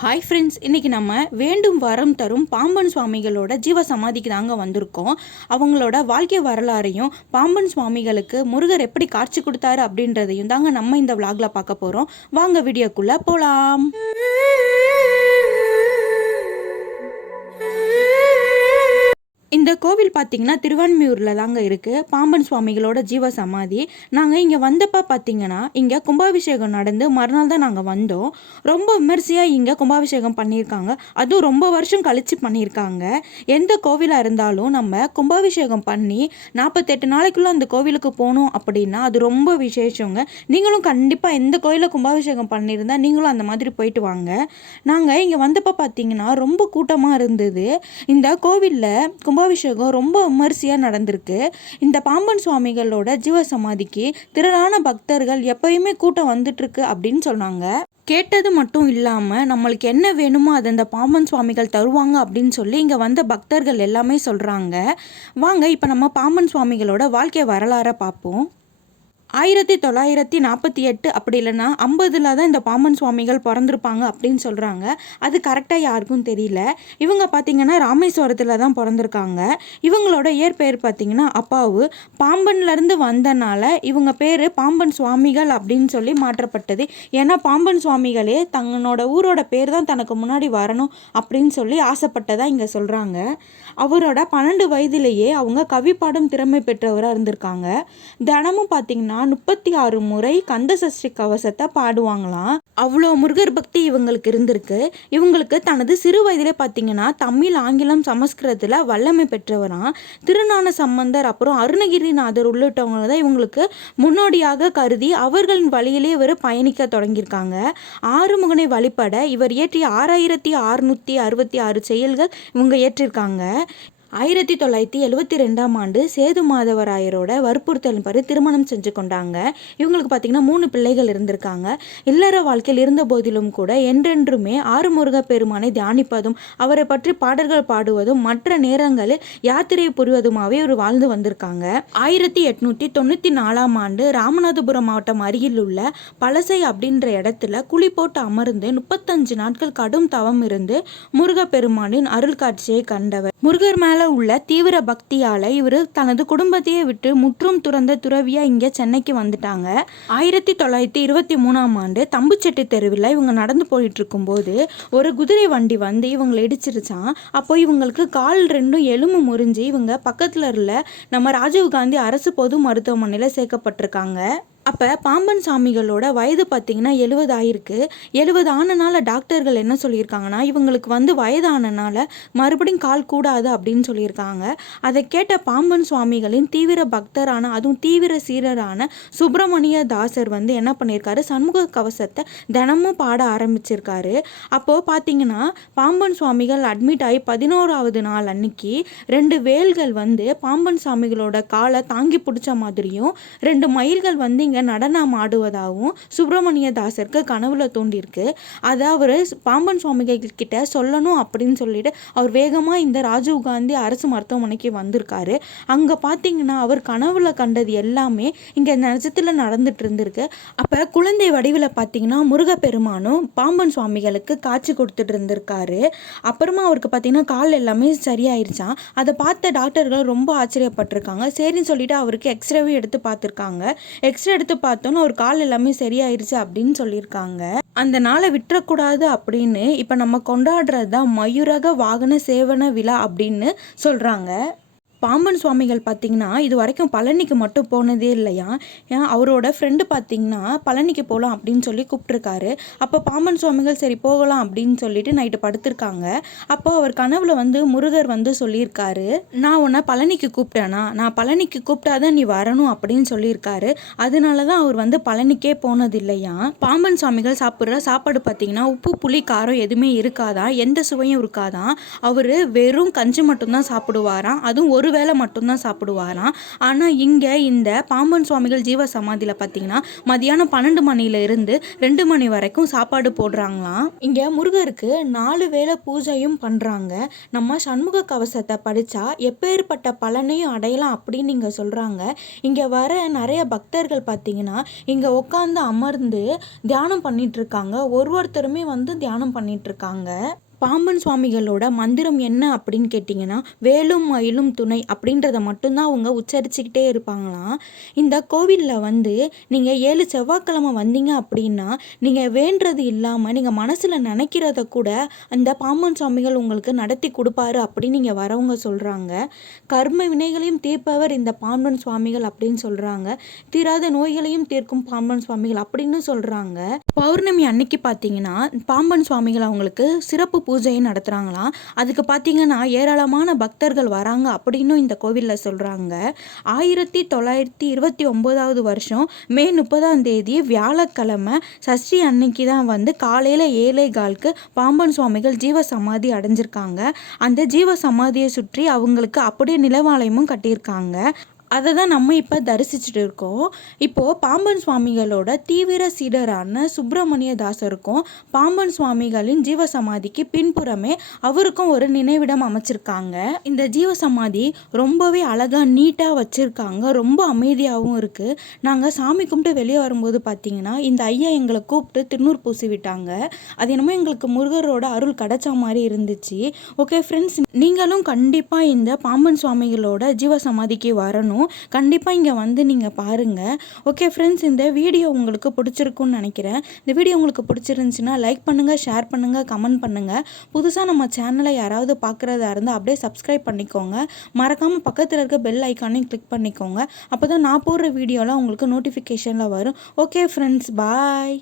Hi friends, இன்றைக்கி நம்ம வேண்டும் வரம் தரும் பாம்பன் சுவாமிகளோட ஜீவ சமாதிக்கு தாங்க வந்திருக்கோம். அவங்களோட வாழ்க்கை வரலாறையும் பாம்பன் சுவாமிகளுக்கு முருகர் எப்படி காட்சி கொடுத்தாரு அப்படின்றதையும் தாங்க நம்ம இந்த விளாகில் பார்க்க போகிறோம். வாங்க வீடியோக்குள்ளே போகலாம். இந்த கோவில் பார்த்திங்கன்னா திருவான்மியூரில் தாங்க இருக்குது. பாம்பன் சுவாமிகளோட ஜீவ சமாதி. நாங்கள் இங்கே வந்தப்போ பார்த்திங்கன்னா இங்கே கும்பாபிஷேகம் நடந்து மறுநாள் தான் நாங்கள் வந்தோம். ரொம்ப விமர்சையாக இங்கே கும்பாபிஷேகம் பண்ணியிருக்காங்க. அதுவும் ரொம்ப வருஷம் கழித்து பண்ணியிருக்காங்க. எந்த கோவிலாக இருந்தாலும் நம்ம கும்பாபிஷேகம் பண்ணி 48 நாளைக்குள்ளே அந்த கோவிலுக்கு போகணும் அப்படின்னா அது ரொம்ப விசேஷங்க. நீங்களும் கண்டிப்பாக எந்த கோயிலில் கும்பாபிஷேகம் பண்ணியிருந்தால் நீங்களும் அந்த மாதிரி போயிட்டு வாங்க. நாங்கள் இங்கே வந்தப்போ பார்த்திங்கன்னா ரொம்ப கூட்டமாக இருந்தது. இந்த கோவிலில் கும்பாபிஷேகம் ரொம்ப விமர்சையாக நடந்திருக்கு. இந்த பாம்பன் சுவாமிகளோட ஜீவ சமாதிக்கு திரளான பக்தர்கள் எப்பயுமே கூட்டம் வந்துட்டுருக்கு அப்படின்னு சொன்னாங்க. கேட்டது மட்டும் இல்லாமல் நம்மளுக்கு என்ன வேணுமோ அதை இந்த பாம்பன் சுவாமிகள் தருவாங்க அப்படின்னு சொல்லி இங்கே வந்த பக்தர்கள் எல்லாமே சொல்கிறாங்க. வாங்க இப்போ நம்ம பாம்பன் சுவாமிகளோட வாழ்க்கை வரலாறை பார்ப்போம். 1948 அப்படி இல்லைன்னா 50 தான் இந்த பாம்பன் சுவாமிகள் பிறந்திருப்பாங்க அப்படின்னு சொல்கிறாங்க. அது கரெக்டாக யாருக்கும் தெரியல. இவங்க பார்த்திங்கன்னா ராமேஸ்வரத்தில் தான் பிறந்திருக்காங்க. இவங்களோட இயற்பெயர் பார்த்திங்கன்னா அப்பாவு. பாம்பன்லேருந்து வந்தனால இவங்க பேர் பாம்பன் சுவாமிகள் அப்படின்னு சொல்லி மாற்றப்பட்டது. ஏன்னா பாம்பன் சுவாமிகளே தங்களோட ஊரோட பேர் தான் தனக்கு முன்னாடி வரணும் அப்படின்னு சொல்லி ஆசைப்பட்டதாக இங்கே சொல்கிறாங்க. அவரோட 12 வயதிலேயே அவங்க கவிப்பாடும் திறமை பெற்றவராக இருந்திருக்காங்க. தினமும் பார்த்திங்கன்னா 36 முறை கந்த சஷ்டி கவசத்தை பாடுவாங்களாம். அவ்வளோ முருகர் பக்தி இவங்களுக்கு இருந்திருக்கு. இவங்களுக்கு தனது சிறு வயதிலே பார்த்தீங்கன்னா தமிழ், ஆங்கிலம், சமஸ்கிருதத்தில் வல்லமை பெற்றவராம். திருஞான சம்பந்தர் அப்புறம் அருணகிரிநாதர் உள்ளிட்டவங்க தான் இவங்களுக்கு முன்னோடியாக கருதி அவர்களின் வழியிலே இவர் பயணிக்க தொடங்கியிருக்காங்க. ஆறுமுகனை வழிபட இவர் இயற்றிய 6666 செயல்கள் இவங்க ஏற்றிருக்காங்க. 1972ஆம் ஆண்டு சேது மாதவராயரோட வற்புறுத்தலின் படி திருமணம் செஞ்சு கொண்டாங்க. இவங்களுக்கு பார்த்திங்கன்னா 3 பிள்ளைகள் இருந்திருக்காங்க. இல்லற வாழ்க்கையில் இருந்த போதிலும் கூட என்றென்றுமே ஆறுமுருக பெருமானை தியானிப்பதும் அவரை பற்றி பாடல்கள் பாடுவதும் மற்ற நேரங்களில் யாத்திரை புரிவதுமாகவே இவர் வாழ்ந்து வந்திருக்காங்க. 1894ஆம் ஆண்டு ராமநாதபுரம் மாவட்டம் அருகில் உள்ள பழசை அப்படின்ற இடத்துல குழி போட்டு அமர்ந்து 35 நாட்கள் கடும் தவம் இருந்து முருகப்பெருமானின் அருள் காட்சியை கண்டவர். முருகர் மேல உள்ள தீவிர பக்தியால இவர் தனது குடும்பத்தையே விட்டு முற்றும் துறந்த துறவியா இங்க சென்னைக்கு வந்துட்டாங்க. 1923ஆம் ஆண்டு தம்புச்செட்டி தெருவில் இவங்க நடந்து போயிட்டு இருக்கும்போது ஒரு குதிரை வண்டி வந்து இவங்களை இடிச்சிருச்சான். அப்போ இவங்களுக்கு கால் 2 எலும்பு முறிஞ்சு இவங்க பக்கத்துல உள்ள நம்ம ராஜீவ்காந்தி அரசு பொது மருத்துவமனையில் சேர்க்கப்பட்டிருக்காங்க. அப்போ பாம்பன் சாமிகளோட வயது பார்த்திங்கன்னா 70 ஆயிருக்கு. 70 ஆனனால டாக்டர்கள் என்ன சொல்லியிருக்காங்கன்னா இவங்களுக்கு வந்து வயதானனால மறுபடியும் கால் கூடாது அப்படின்னு சொல்லியிருக்காங்க. அதை கேட்ட பாம்பன் சுவாமிகளின் தீவிர பக்தரான அதுவும் தீவிர சீரரான சுப்பிரமணிய தாசர் வந்து என்ன பண்ணியிருக்காரு, சண்முக கவசத்தை தினமும் பாட ஆரம்பிச்சிருக்காரு. அப்போது பார்த்திங்கன்னா பாம்பன் சுவாமிகள் அட்மிட் ஆகி 11ஆவது நாள் அன்னைக்கு 2 வேல்கள் வந்து பாம்பன் சுவாமிகளோட காலை தாங்கி பிடிச்ச மாதிரியும் 2 மயில்கள் வந்து இங்கே நடனம் ஆடுவதாகவும் சுப்பிரமணிய தாசருக்கு கனவுல தோண்டிருக்கு. அதை அவர் பாம்பன் சுவாமிகள் கிட்ட சொல்லணும் அப்படின்னு சொல்லிட்டு அவர் வேகமாக இந்த ராஜீவ்காந்தி அரசு மருத்துவமனைக்கு வந்திருக்காரு. அங்கே பார்த்தீங்கன்னா அவர் கனவுல கண்டது எல்லாமே இங்கே நிஜத்தில் நடந்துட்டு இருந்திருக்கு. அப்போ குழந்தை வடிவில் பார்த்தீங்கன்னா முருகப்பெருமானும் பாம்பன் சுவாமிகளுக்கு காட்சி கொடுத்துட்டு இருந்திருக்காரு. அப்புறமா அவருக்கு பார்த்தீங்கன்னா கால் எல்லாமே சரியாயிருச்சான். அதை பார்த்த டாக்டர்கள் ரொம்ப ஆச்சரியப்பட்டிருக்காங்க. சரின்னு சொல்லிட்டு அவருக்கு எக்ஸ்ரேவே எடுத்து பார்த்துருக்காங்க. எக்ஸ்ரே எடுத்து பார்த்தோன்னு ஒரு கால் எல்லாமே சரியாயிருச்சு அப்படின்னு சொல்லியிருக்காங்க. அந்த நாளை விட்டுறக்கூடாது அப்படின்னு இப்போ நம்ம கொண்டாடுறது தான் மயூரக வாகன சேவன விழா அப்படின்னு சொல்கிறாங்க. பாம்பன் சுவாமிகள் பார்த்திங்கன்னா இது வரைக்கும் பழனிக்கு மட்டும் போனதே இல்லையா. அவரோட ஃப்ரெண்டு பார்த்திங்கன்னா பழனிக்கு போகலாம் அப்படின்னு சொல்லி கூப்பிட்ருக்காரு. அப்போ பாம்பன் சுவாமிகள் சரி போகலாம் அப்படின்னு சொல்லிட்டு நைட்டு படுத்திருக்காங்க. அப்போ அவர் கனவுல வந்து முருகர் வந்து சொல்லியிருக்காரு, நான் உன்னை பழனிக்கு கூப்பிட்டேனா, நான் பழனிக்கு கூப்பிட்டாதான் நீ வரணும் அப்படின்னு சொல்லியிருக்காரு. அதனால தான் அவர் வந்து பழனிக்கே போனது இல்லையா. பாம்பன் சுவாமிகள் சாப்பிட்ற சாப்பாடு பார்த்திங்கன்னா உப்பு, புளி, காரம் எதுவுமே இருக்காதான், எந்த சுவையும் இருக்காதான். அவர் வெறும் கஞ்சி மட்டும்தான் சாப்பிடுவாராம். அதுவும் ஒரு வேளை மட்டும்தான் சாப்பிடுவாராம். ஆனால் இங்கே இந்த பாம்பன் சுவாமிகள் ஜீவ சமாதியில் பார்த்தீங்கன்னா மதியானம் 12 மணில இருந்து 2 மணி வரைக்கும் சாப்பாடு போடுறாங்களாம். இங்கே முருகருக்கு 4 வேளை பூஜையும் பண்ணுறாங்க. நம்ம சண்முக கவசத்தை படித்தா எப்பேற்பட்ட பலனையும் அடையலாம் அப்படின்னு இங்கே சொல்கிறாங்க. இங்கே வர நிறைய பக்தர்கள் பார்த்தீங்கன்னா இங்கே உட்காந்து அமர்ந்து தியானம் பண்ணிட்டு இருக்காங்க. ஒருத்தருமே வந்து தியானம் பண்ணிட்டு இருக்காங்க. பாம்பன் சுவாமிகளோட மந்திரம் என்ன அப்படின்னு கேட்டிங்கன்னா வேலும் மயிலும் துணை அப்படின்றத மட்டும்தான் அவங்க உச்சரிச்சுக்கிட்டே இருப்பாங்களாம். இந்த கோவிலில் வந்து நீங்கள் 7 செவ்வாய்க்கிழமை வந்தீங்க அப்படின்னா நீங்கள் வேண்டது இல்லாமல் நீங்கள் மனசில் நினைக்கிறத கூட அந்த பாம்பன் சுவாமிகள் உங்களுக்கு நடத்தி கொடுப்பாரு அப்படின்னு நீங்கள் வரவங்க சொல்கிறாங்க. கர்ம வினைகளையும் தீர்ப்பவர் இந்த பாம்பன் சுவாமிகள் அப்படின்னு சொல்கிறாங்க. தீராத நோய்களையும் தீர்க்கும் பாம்பன் சுவாமிகள் அப்படின்னு சொல்கிறாங்க. பௌர்ணமி அன்னைக்கு பார்த்தீங்கன்னா பாம்பன் சுவாமிகள் அவங்களுக்கு சிறப்பு பூஜையை நடத்துகிறாங்களாம். அதுக்கு பார்த்தீங்கன்னா ஏராளமான பக்தர்கள் வராங்க அப்படின்னு இந்த கோவிலில் சொல்கிறாங்க. 1929 வருஷம் மே 30 வியாழக்கிழமை சஷ்டி அன்னைக்கு தான் வந்து காலையில் 7:15 பாம்பன் சுவாமிகள் ஜீவ சமாதி அடைஞ்சிருக்காங்க. அந்த ஜீவ சமாதியை சுற்றி அவங்களுக்கு அப்படியே நிலவாலயமும் கட்டியிருக்காங்க. அதை தான் நம்ம இப்போ தரிசிச்சுட்டு இருக்கோம். இப்போது பாம்பன் சுவாமிகளோட தீவிர சீடரான சுப்பிரமணிய தாசருக்கும் பாம்பன் சுவாமிகளின் ஜீவசமாதிக்கு பின்புறமே அவருக்கும் ஒரு நினைவிடம் அமைச்சிருக்காங்க. இந்த ஜீவசமாதி ரொம்பவே அழகாக நீட்டாக வச்சுருக்காங்க. ரொம்ப அமைதியாகவும் இருக்குது. நாங்கள் சாமி கும்பிட்டு வெளியே வரும்போது பார்த்தீங்கன்னா இந்த ஐயா எங்களை கூப்பிட்டு திருநூறு பூசி விட்டாங்க. அது என்னமோ எங்களுக்கு முருகரோட அருள் கிடைச்ச மாதிரி இருந்துச்சு. ஓகே ஃப்ரெண்ட்ஸ், நீங்களும் கண்டிப்பாக இந்த பாம்பன் சுவாமிகளோட ஜீவசமாதிக்கு வரணும். கண்டிப்பாக இங்கே வந்து நீங்கள் பாருங்கள். ஓகே ஃப்ரெண்ட்ஸ், இந்த வீடியோ உங்களுக்கு பிடிச்சிருக்குன்னு நினைக்கிறேன். இந்த வீடியோ உங்களுக்கு பிடிச்சிருந்துச்சுன்னா லைக் பண்ணுங்கள், ஷேர் பண்ணுங்கள், கமெண்ட் பண்ணுங்கள். புதுசாக நம்ம சேனலை யாராவது பார்க்குறதா இருந்தால் அப்படியே சப்ஸ்கிரைப் பண்ணிக்கோங்க. மறக்காமல் பக்கத்தில் இருக்க பெல் ஐக்கானையும் கிளிக் பண்ணிக்கோங்க. அப்போ தான் நான் போடுற வீடியோலாம் உங்களுக்கு நோட்டிஃபிகேஷனில் வரும். ஓகே ஃப்ரெண்ட்ஸ், பாய்.